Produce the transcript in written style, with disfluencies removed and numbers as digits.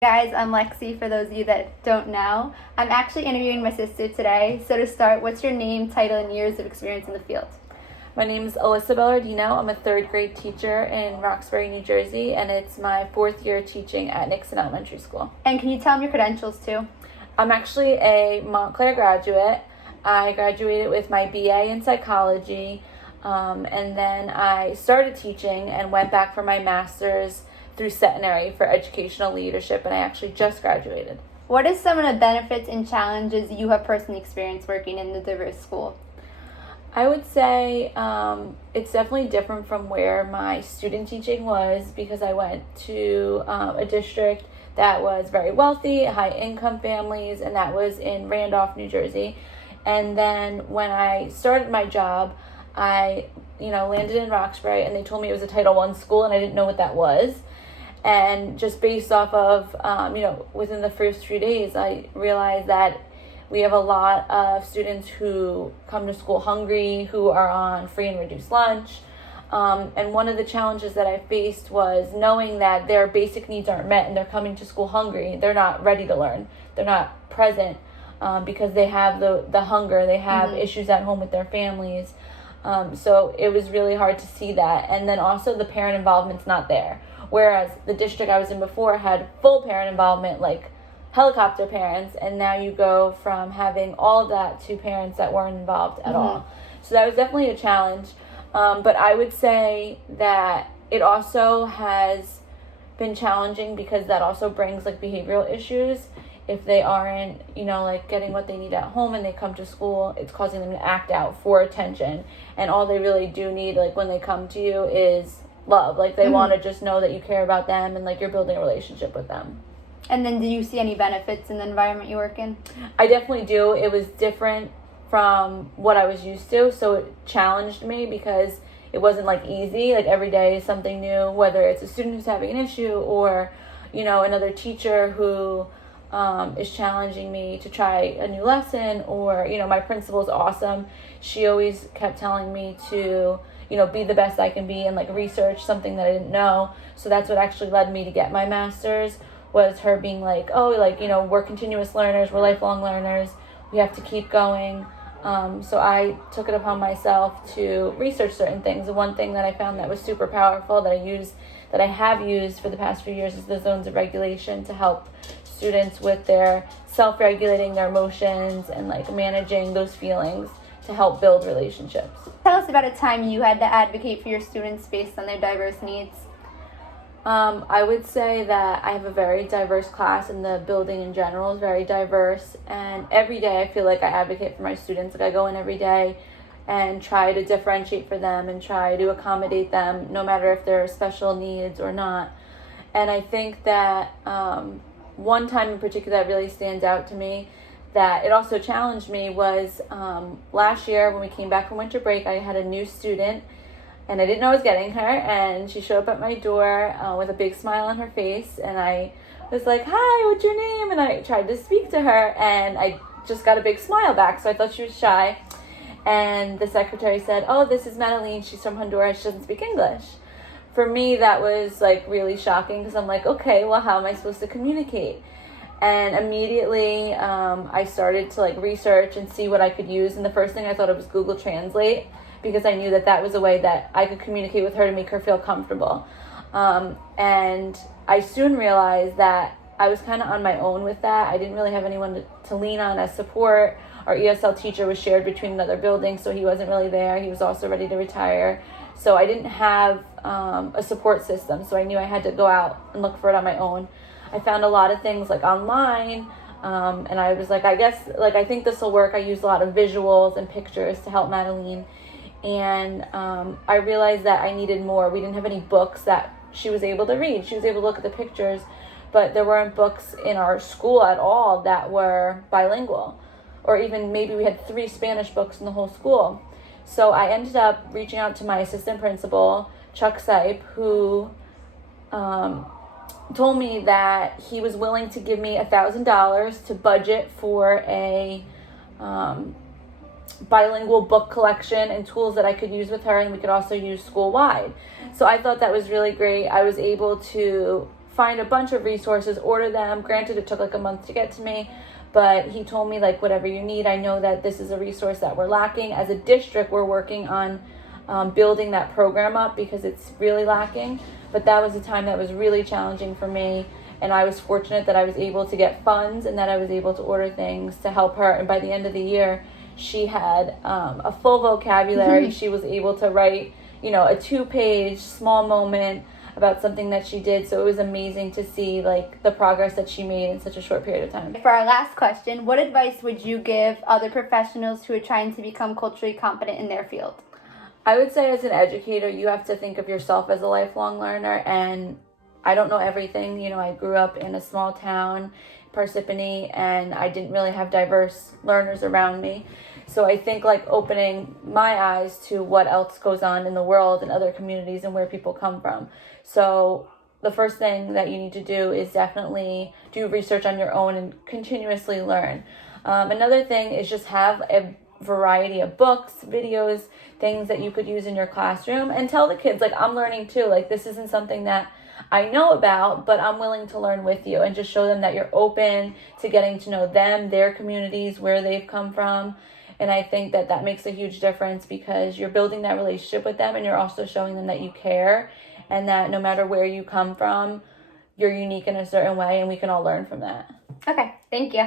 Guys, I'm Lexi for those of you that don't know. I'm actually interviewing my sister today. So to start, what's your name, title, and years of experience in the field? My name is Alyssa Ballardino. I'm a third grade teacher in Roxbury, New Jersey, and it's my fourth year teaching at Nixon Elementary School. And can you tell me your credentials too? I'm actually a Montclair graduate. I graduated with my BA in psychology, and then I started teaching and went back for my master's through Centenary for educational leadership, and I actually just graduated. What are some of the benefits and challenges you have personally experienced working in the diverse school? I would say it's definitely different from where my student teaching was, because I went to a district that was very wealthy, high income families, and that was in Randolph, New Jersey. And then when I started my job, I landed in Roxbury, and they told me it was a Title I school, and I didn't know what that was. And just based off of, within the first few days, I realized that we have a lot of students who come to school hungry, who are on free and reduced lunch. And one of the challenges that I faced was knowing that their basic needs aren't met and they're coming to school hungry. They're not ready to learn. They're not present because they have the hunger. They have issues at home with their families. So it was really hard to see that. And then also the parent involvement's not there. Whereas the district I was in before had full parent involvement, like helicopter parents, and now you go from having all of that to parents that weren't involved at all. So that was definitely a challenge. But I would say that it also has been challenging because that also brings like behavioral issues. If they aren't, getting what they need at home and they come to school, it's causing them to act out for attention. And all they really do need, like when they come to you, is love. Like they want to just know that you care about them and like you're building a relationship with them. And then do you see any benefits in the environment you work in? I definitely do. It was different from what I was used to, so it challenged me because it wasn't like easy. Like every day is something new, whether it's a student who's having an issue or, another teacher who is challenging me to try a new lesson, or, my principal is awesome. She always kept telling me to, be the best I can be and like research something that I didn't know. So that's what actually led me to get my master's, was her being like, we're continuous learners, we're lifelong learners, we have to keep going. So I took it upon myself to research certain things. The one thing that I found that was super powerful that I have used for the past few years is the zones of regulation to help students with their self-regulating their emotions and like managing those feelings to help build relationships. Tell us about a time you had to advocate for your students based on their diverse needs. I would say that I have a very diverse class, and the building in general is very diverse, and every day I feel like I advocate for my students. Like I go in every day and try to differentiate for them and try to accommodate them no matter if they're special needs or not. And I think that one time in particular that really stands out to me, that it also challenged me, was last year when we came back from winter break. I had a new student, and I didn't know I was getting her, and she showed up at my door with a big smile on her face, and I was like, "Hi, what's your name?" And I tried to speak to her, and I just got a big smile back, so I thought she was shy. And the secretary said, "Oh, this is Madeline, she's from Honduras, she doesn't speak English." For me, that was like really shocking, because I'm like, okay, well, how am I supposed to communicate? And immediately I started to like research and see what I could use, and the first thing I thought of was Google Translate, because I knew that was a way that I could communicate with her to make her feel comfortable. And I soon realized that I was kind of on my own with that. I didn't really have anyone to lean on as support. Our ESL teacher was shared between another building, so he wasn't really there. He was also ready to retire. So I didn't have a support system, so I knew I had to go out and look for it on my own. I found a lot of things like online, and I was like, I think this will work. I used a lot of visuals and pictures to help Madeline. And I realized that I needed more. We didn't have any books that she was able to read. She was able to look at the pictures, but there weren't books in our school at all that were bilingual, or even maybe we had 3 Spanish books in the whole school. So I ended up reaching out to my assistant principal, Chuck Sipe, who told me that he was willing to give me $1,000 to budget for a bilingual book collection and tools that I could use with her, and we could also use school-wide. So I thought that was really great. I was able to find a bunch of resources, order them. Granted, it took like a month to get to me, but he told me like, whatever you need. I know that this is a resource that we're lacking. As a district, we're working on building that program up because it's really lacking. But that was a time that was really challenging for me. And I was fortunate that I was able to get funds and that I was able to order things to help her. And by the end of the year, she had a full vocabulary. She was able to write, you know, a 2-page small moment about something that she did. So it was amazing to see like the progress that she made in such a short period of time. For our last question, what advice would you give other professionals who are trying to become culturally competent in their field? I would say as an educator, you have to think of yourself as a lifelong learner, and I don't know everything. You know, I grew up in a small town, Parsippany, and I didn't really have diverse learners around me. So I think like opening my eyes to what else goes on in the world and other communities and where people come from. So the first thing that you need to do is definitely do research on your own and continuously learn. Another thing is just have a variety of books, videos, things that you could use in your classroom, and tell the kids like, I'm learning too. Like, this isn't something that I know about, but I'm willing to learn with you, and just show them that you're open to getting to know them, their communities, where they've come from. And I think that that makes a huge difference because you're building that relationship with them, and you're also showing them that you care and that no matter where you come from, you're unique in a certain way, and we can all learn from that. Okay, thank you.